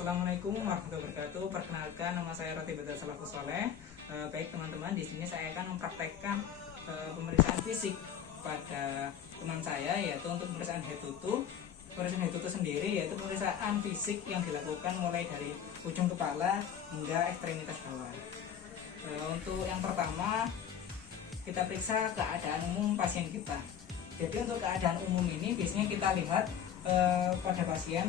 Assalamualaikum warahmatullahi wabarakatuh. Perkenalkan, nama saya Roti Badar Salafus Soleh. Baik teman-teman, di sini saya akan mempraktekkan pemeriksaan fisik pada teman saya, yaitu untuk pemeriksaan head to toe. Pemeriksaan head to toe sendiri yaitu pemeriksaan fisik yang dilakukan mulai dari ujung kepala hingga ekstremitas bawah. Untuk yang pertama, kita periksa keadaan umum pasien kita. Jadi untuk keadaan umum ini biasanya kita lihat pada pasien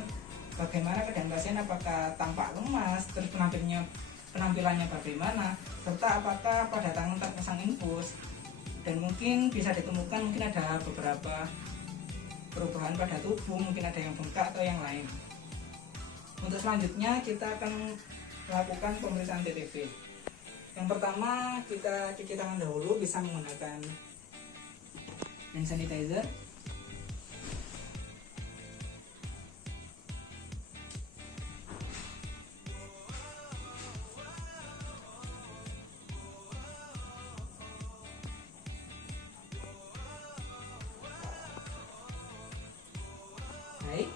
bagaimana keadaan pasien, apakah tampak lemas, terus penampilannya bagaimana, serta apakah pada tangan terpasang infus, dan mungkin bisa ditemukan mungkin ada beberapa perubahan pada tubuh, mungkin ada yang bengkak atau yang lain. Untuk selanjutnya kita akan melakukan pemeriksaan TTV. Yang pertama, kita cuci tangan dahulu, bisa menggunakan hand sanitizer. Baik,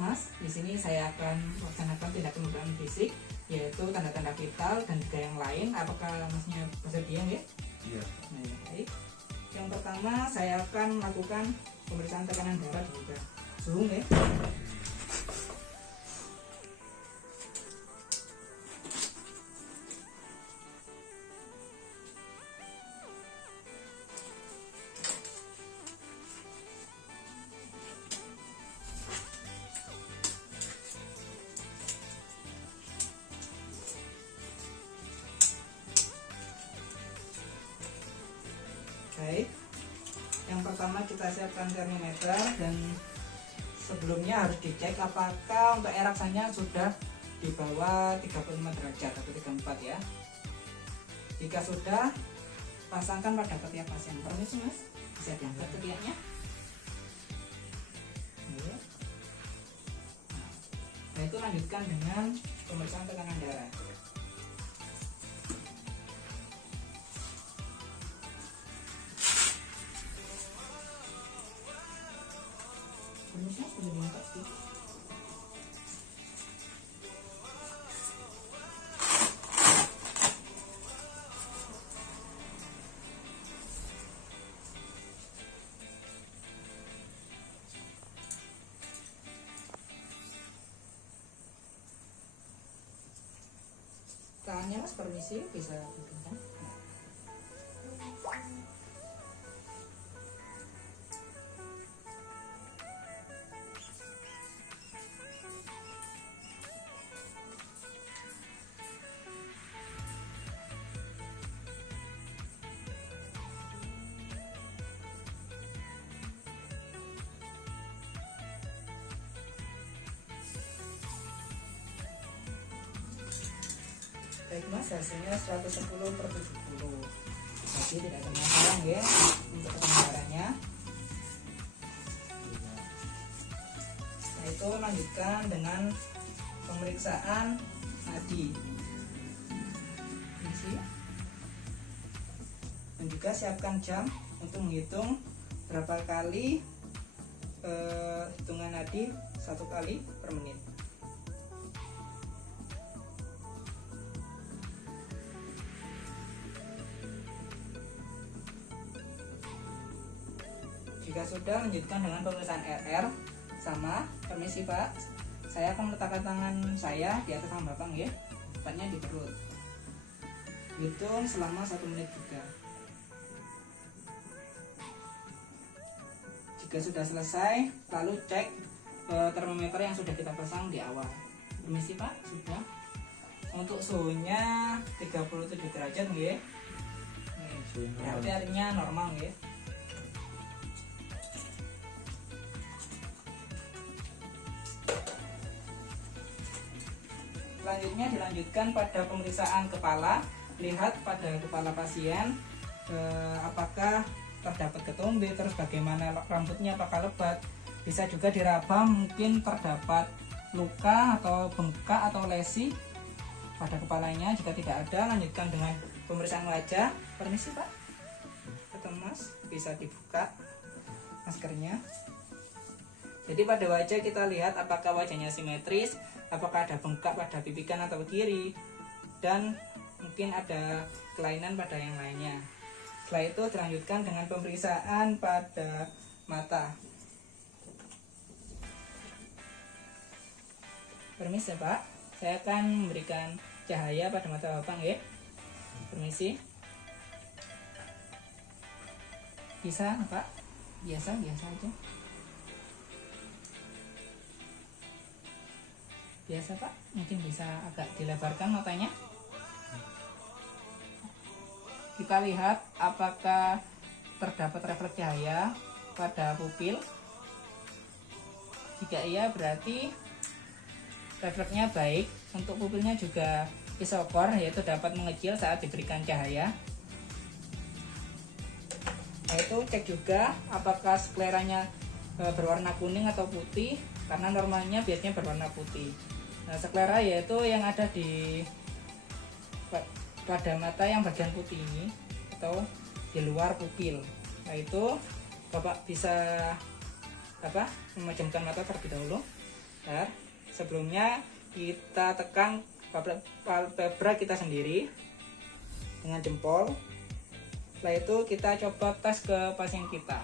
Mas, di sini saya akan melaksanakan tindak pemeriksaan fisik, yaitu tanda-tanda vital dan juga yang lain. Apakah Masnya bersedia ya? Iya. Baik. Yang pertama saya akan melakukan pemeriksaan tekanan darah dan juga suhu ya. Baik, yang pertama kita siapkan termometer, dan sebelumnya harus dicek apakah untuk air raksanya sudah di bawah 35 derajat atau 34 ya. Jika sudah, pasangkan pada ketiak pasien. Permisi Mas, bisa diangkat ketiaknya. Nah, itu lanjutkan dengan pemeriksaan tekanan darah. Permisi Mas, boleh diangkat sedikit. Tangannya Mas, permisi, bisa dipindah. Baik Mas, hasilnya 110/70. Jadi tidak ada masalah ya untuk tekanan darahnya. Nah, itu lanjutkan dengan pemeriksaan nadi. Dan juga siapkan jam untuk menghitung berapa kali hitungan nadi, 1 kali per menit. Jika sudah, lanjutkan dengan pemeriksaan RR. Sama, permisi Pak, saya akan meletakkan tangan saya di atas tangan Bapak ya, tepatnya di perut. Hitung selama 1 menit juga. Jika sudah selesai, lalu cek termometer yang sudah kita pasang di awal. Permisi Pak, sudah. Untuk suhunya 37 derajat ya. Berarti artinya normal ya. Selanjutnya dilanjutkan pada pemeriksaan kepala. Lihat pada kepala pasien apakah terdapat ketombe, terus bagaimana rambutnya, apakah lebat. Bisa juga diraba, mungkin terdapat luka atau bengkak atau lesi pada kepalanya. Jika tidak ada, lanjutkan dengan pemeriksaan wajah. Permisi Pak, ketemu Mas, bisa dibuka maskernya. Jadi pada wajah kita lihat apakah wajahnya simetris, apakah ada bengkak pada pipi kanan atau kiri, dan mungkin ada kelainan pada yang lainnya. Setelah itu dilanjutkan dengan pemeriksaan pada mata. Permisi ya Pak, saya akan memberikan cahaya pada mata Bapak ya. Permisi. Bisa Pak? Biasa aja. Biasa Pak, mungkin bisa agak dilebarkan matanya. Kita lihat apakah terdapat refleks cahaya pada pupil. Jika iya berarti refleksnya baik. Untuk pupilnya juga isokor, yaitu dapat mengecil saat diberikan cahaya. Yaitu cek juga apakah skleranya berwarna kuning atau putih, karena normalnya biasanya berwarna putih. Nah, sklera yaitu yang ada di pada mata yang bagian putih ini atau di luar pupil. Nah, itu Bapak bisa memejamkan mata terlebih dahulu. Nah, sebelumnya kita tekan palpebra kita sendiri dengan jempol. Setelah itu kita coba tes ke pasien kita.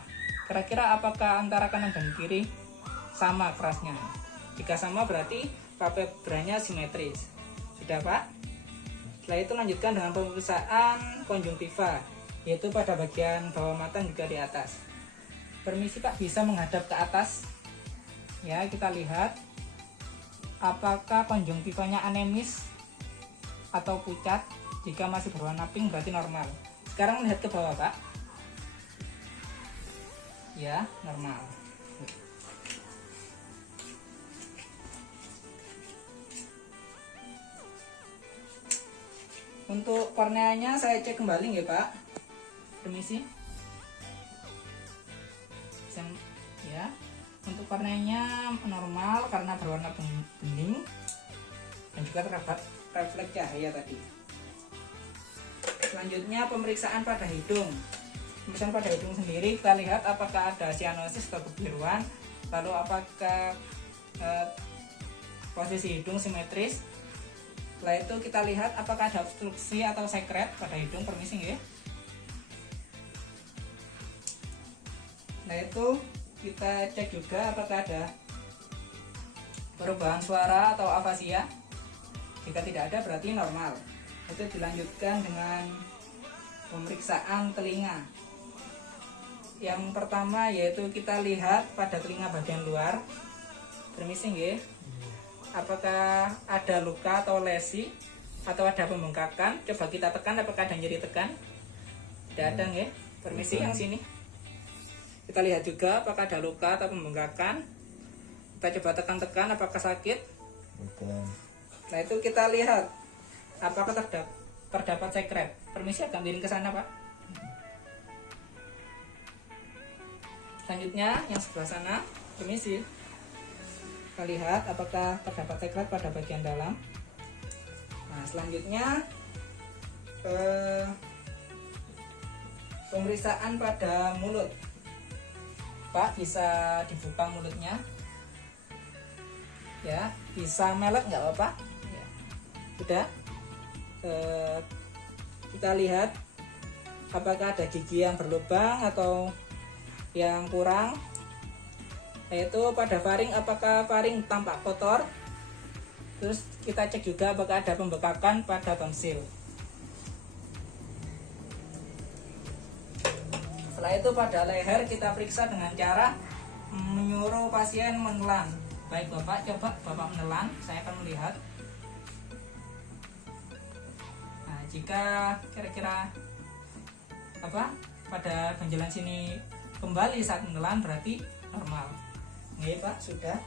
Kira-kira apakah antara kanan dan kiri sama kerasnya? Jika sama berarti palpebranya simetris. Sudah Pak? Setelah itu lanjutkan dengan pemeriksaan konjungtiva, yaitu pada bagian bawah mata juga di atas. Permisi Pak, bisa menghadap ke atas. Ya, kita lihat apakah konjungtivanya anemis atau pucat. Jika masih berwarna pink berarti normal. Sekarang melihat ke bawah Pak. Ya, normal. Untuk korneanya saya cek kembali ya Pak. Permisi. Ya. Untuk korneanya normal karena berwarna bening dan juga terdapat refleks cahaya tadi. Selanjutnya pemeriksaan pada hidung. Pemeriksaan pada hidung sendiri kita lihat apakah ada sianosis atau kebiruan, lalu apakah posisi hidung simetris. Setelah itu kita lihat apakah ada obstruksi atau sekret pada hidung. Permisi ya. Nah, itu kita cek juga apakah ada perubahan suara atau afasia. Jika tidak ada berarti normal. Itu dilanjutkan dengan pemeriksaan telinga. Yang pertama yaitu kita lihat pada telinga bagian luar. Permisi ya. Apakah ada luka atau lesi atau ada pembengkakan? Coba kita tekan apakah ada nyeri tekan. Tidak ada ya. Permisi yang sini. Kita lihat juga apakah ada luka atau pembengkakan. Kita coba tekan-tekan apakah sakit. Nah, itu kita lihat apakah terdapat sekret. Permisi agak miring ke sana Pak. Selanjutnya yang sebelah sana. Permisi. Kita lihat apakah terdapat sekret pada bagian dalam. Nah, selanjutnya pemeriksaan pada mulut. Pak, bisa dibuka mulutnya. Ya, bisa melet nggak apa-apa? Ya. Sudah. Kita lihat apakah ada gigi yang berlubang atau yang kurang. Yaitu pada faring, apakah faring tampak kotor. Terus kita cek juga apakah ada pembekakan pada tonsil. Setelah itu pada leher kita periksa dengan cara menyuruh pasien menelan. Baik Bapak, coba Bapak menelan, saya akan melihat. Nah, jika kira-kira pada benjolan sini kembali saat menelan berarti normal. Oke Pak, sudah.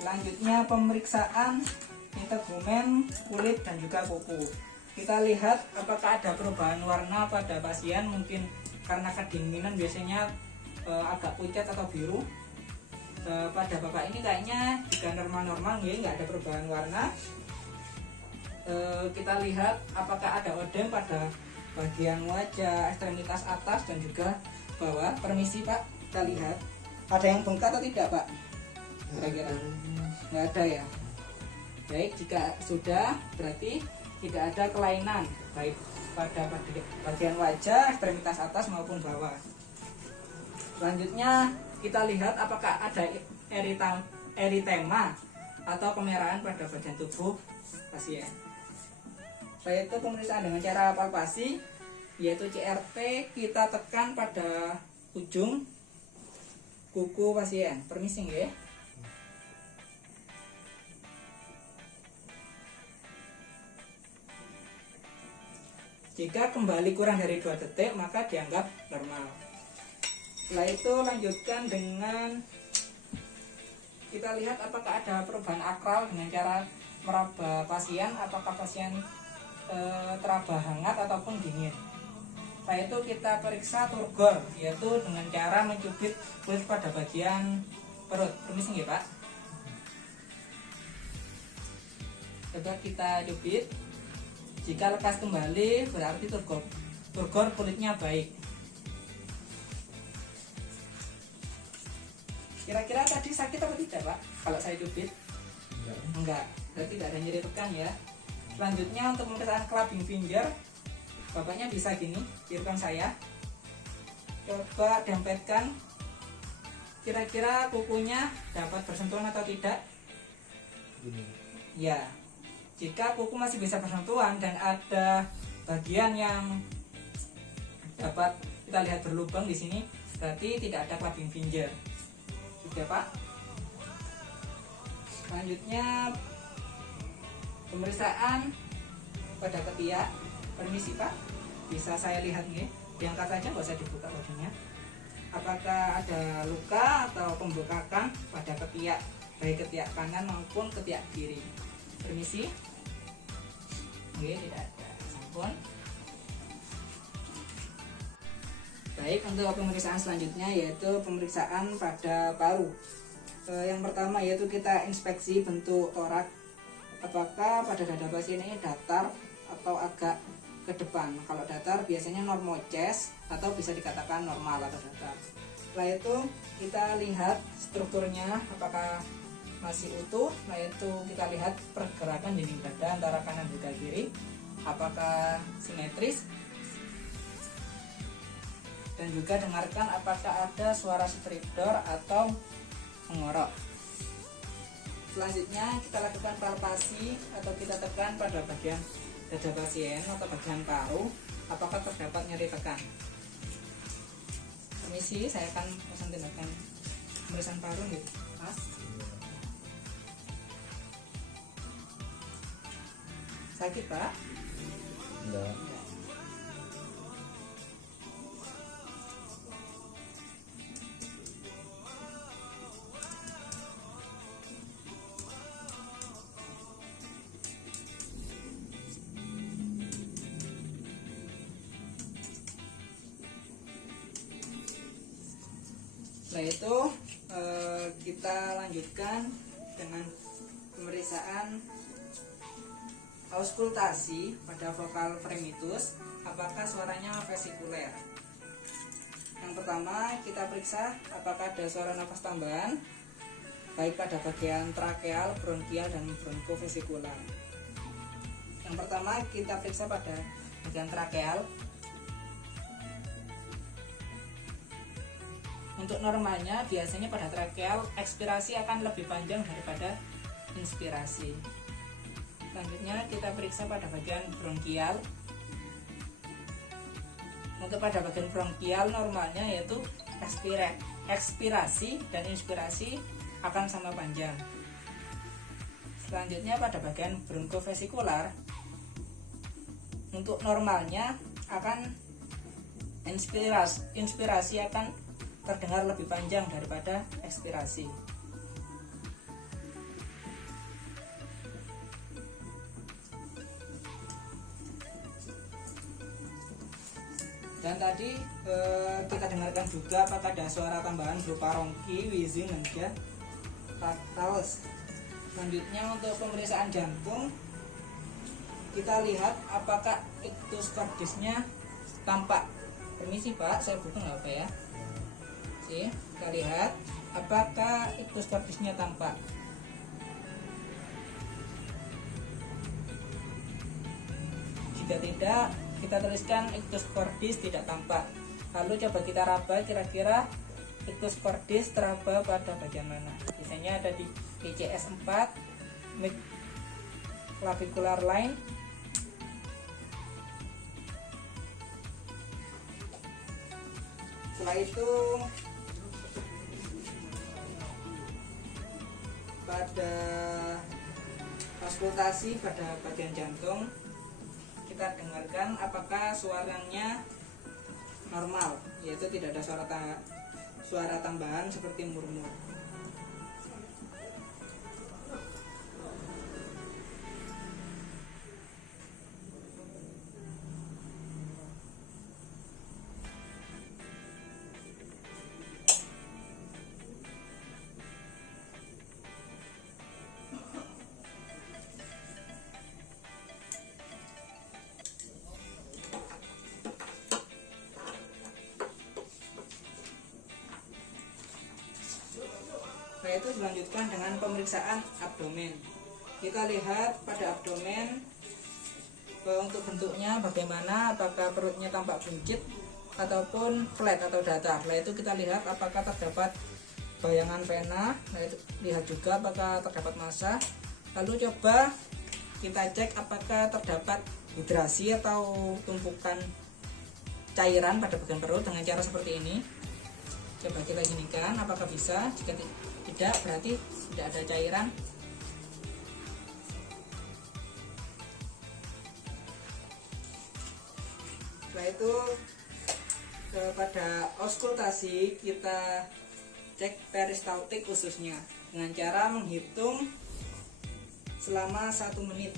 Selanjutnya pemeriksaan integumen, kulit dan juga kuku. Kita lihat apakah ada perubahan warna pada pasien, mungkin karena kedinginan biasanya agak pucat atau biru. Pada Bapak ini kayaknya juga normal-normal ya, nggak ada perubahan warna. kita lihat apakah ada odem pada bagian wajah, ekstremitas atas dan juga bawah. Permisi Pak, kita lihat ada yang bengkak atau tidak Pak? Kira-kira nggak ada ya. Baik, jika sudah berarti tidak ada kelainan baik pada bagian wajah, ekstremitas atas maupun bawah. Selanjutnya kita lihat apakah ada eritema atau kemerahan pada bagian tubuh pasien. Yaitu pemeriksaan dengan cara palpasi, yaitu CRT, kita tekan pada ujung kuku pasien. Permisi ya. Jika kembali kurang dari 2 detik maka dianggap normal. Setelah itu lanjutkan dengan kita lihat apakah ada perubahan akral dengan cara meraba pasien, apakah pasien teraba hangat ataupun dingin. Setelah itu kita periksa turgor, yaitu dengan cara mencubit kulit pada bagian perut. Permisi nggih Pak. Coba kita cubit. Jika lekas kembali berarti turgor kulitnya baik. Kira-kira tadi sakit atau tidak Pak? Kalau saya cubit? Enggak. Berarti tidak ada nyeri tekan ya. Selanjutnya untuk pemeriksaan clubbing finger, Bapaknya bisa gini, di depan saya. Coba dempetkan. Kira-kira kukunya dapat bersentuhan atau tidak? Ya. Jika kuku masih bisa bersentuhan dan ada bagian yang dapat kita lihat berlubang di sini, berarti tidak ada clubbing finger. Sudah Pak. Selanjutnya pemeriksaan pada ketiak. Permisi Pak, bisa saya lihat nih? Diangkat saja, nggak usah dibuka bajunya. Apakah ada luka atau pembekakan pada ketiak, baik ketiak kanan maupun ketiak kiri? Permisi. Oke, tidak ada. Sampun. Baik, untuk pemeriksaan selanjutnya yaitu pemeriksaan pada paru. Yang pertama yaitu kita inspeksi bentuk torak. Apakah pada dada pasien ini datar atau agak ke depan. Kalau datar biasanya normal chest atau bisa dikatakan normal atau datar. Setelah itu kita lihat strukturnya apakah masih utuh. Setelah itu kita lihat pergerakan dinding dada antara kanan dan kiri apakah simetris, dan juga dengarkan apakah ada suara stridor atau mengorok. Selanjutnya kita lakukan palpasi atau kita tekan pada bagian dada pasien atau bagian paru apakah terdapat nyeri tekan. Permisi, saya akan pesan tindakan pemeriksaan paru gitu Mas. Sakit Pak? Enggak. Setelah itu kita lanjutkan dengan pemeriksaan auskultasi pada vokal fremitus, apakah suaranya vesikuler. Yang pertama kita periksa apakah ada suara nafas tambahan baik pada bagian trakeal, bronkial, dan bronkofesikular. Yang pertama kita periksa pada bagian trakeal. Untuk normalnya biasanya pada trakeal ekspirasi akan lebih panjang daripada inspirasi. Selanjutnya kita periksa pada bagian bronkial. Untuk pada bagian bronkial normalnya yaitu ekspirasi dan inspirasi akan sama panjang. Selanjutnya pada bagian bronkofesikular, untuk normalnya akan inspirasi akan terdengar lebih panjang daripada ekspirasi. Dan tadi kita dengarkan juga apakah ada suara tambahan berupa ronki, wheezing, dan juga taktals. Selanjutnya untuk pemeriksaan jantung, kita lihat apakah ictus cordisnya tampak. Permisi Pak, saya butuh nggak apa ya? Kita lihat apakah ictus cordisnya tampak. Jika tidak, kita tuliskan ictus cordis tidak tampak. Lalu coba kita raba, kira-kira ictus cordis teraba pada bagian mana? Biasanya ada di ICS 4, mid clavicular line. Setelah itu pada auskultasi pada bagian jantung, kita dengarkan apakah suaranya normal, yaitu tidak ada suara tambahan seperti murmur. Itu dilanjutkan dengan pemeriksaan abdomen. Kita lihat pada abdomen untuk bentuknya bagaimana, apakah perutnya tampak buncit ataupun flat atau datar. Nah itu kita lihat apakah terdapat bayangan vena. Nah itu lihat juga apakah terdapat massa. Lalu coba kita cek apakah terdapat hidrasi atau tumpukan cairan pada bagian perut dengan cara seperti ini. Coba kita ginikan apakah bisa. Jika tidak, berarti tidak ada cairan. Setelah itu pada auskultasi kita cek peristaltik khususnya dengan cara menghitung selama 1 menit.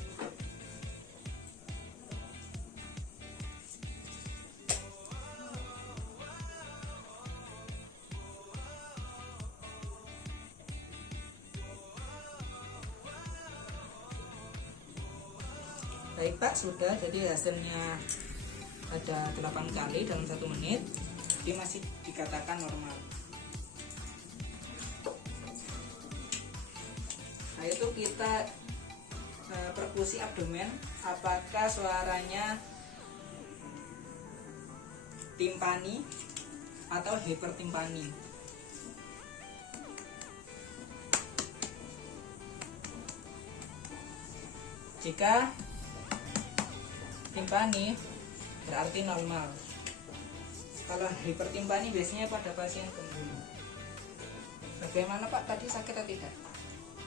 Baik Pak, sudah. Jadi hasilnya ada 8 kali dalam 1 menit. Jadi masih dikatakan normal. Nah itu kita perkusi abdomen, apakah suaranya timpani atau hipertimpani. Jika timpani berarti normal. Kalau hipertimpani biasanya pada pasien pembunuh. Bagaimana Pak, tadi sakit atau tidak?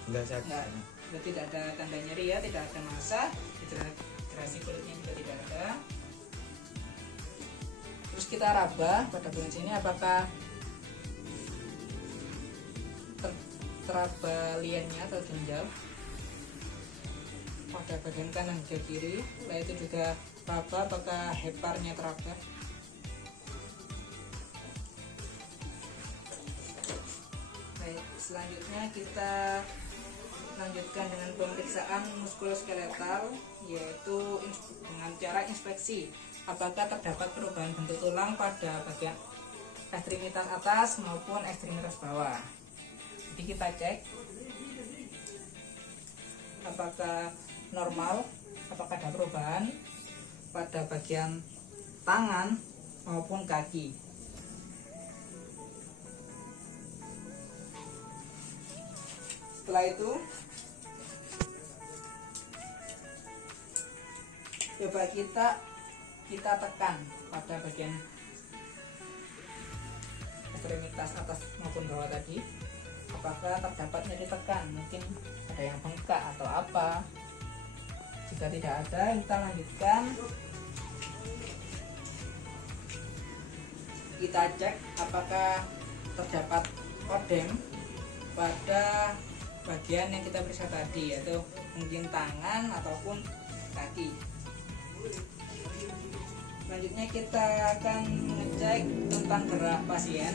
Enggak sakit. Enggak, tidak ada tanda nyeri ya, tidak ada massa, hidrasi kulitnya juga tidak ada. Terus kita raba pada bagian sini apakah teraba liannya atau ginjal. Pada bagian kanan dan kiri, nah itu juga raba apakah heparnya teraba. Baik, selanjutnya kita lanjutkan dengan pemeriksaan muskuloskeletal, yaitu dengan cara inspeksi apakah terdapat perubahan bentuk tulang pada bagian ekstremitas atas maupun ekstremitas bawah. Jadi kita cek apakah normal, apakah ada perubahan pada bagian tangan maupun kaki. Setelah itu coba kita tekan pada bagian ekstremitas atas maupun bawah tadi, apakah terdapat nyeri tekan, mungkin ada yang bengkak atau apa. Jika tidak ada, kita lanjutkan, kita cek apakah terdapat odem pada bagian yang kita periksa tadi, yaitu mungkin tangan ataupun kaki. Selanjutnya kita akan mengecek tentang gerak pasien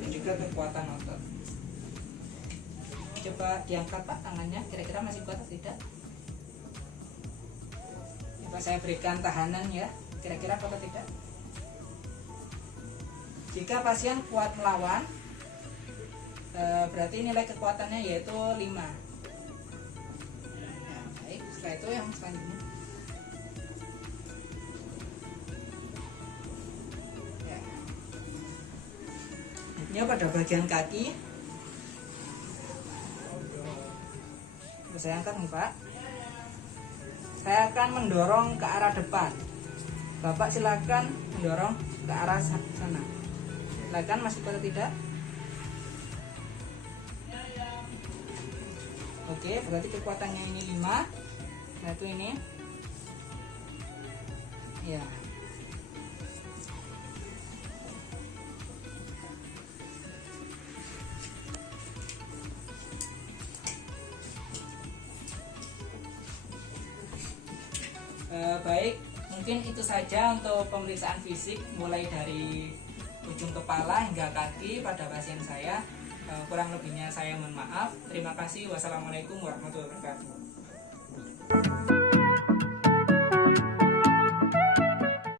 dan juga kekuatan otot. Coba diangkat Pak tangannya, kira-kira masih kuat atau tidak? Coba saya berikan tahanan ya, kira-kira kuat atau tidak. Jika pasien kuat melawan, berarti nilai kekuatannya yaitu 5. Nah, baik, setelah itu yang selanjutnya. Ya. Ini pada bagian kaki. Saya angkat Pak. Saya akan mendorong ke arah depan. Bapak silakan mendorong ke arah sana. Silakan, masih kuat atau tidak? Oke, berarti kekuatannya ini 5. Nah itu ini. Ya. Baik, mungkin itu saja untuk pemeriksaan fisik mulai dari ujung kepala hingga kaki pada pasien saya. Kurang lebihnya saya mohon maaf. Terima kasih. Wassalamualaikum warahmatullahi wabarakatuh.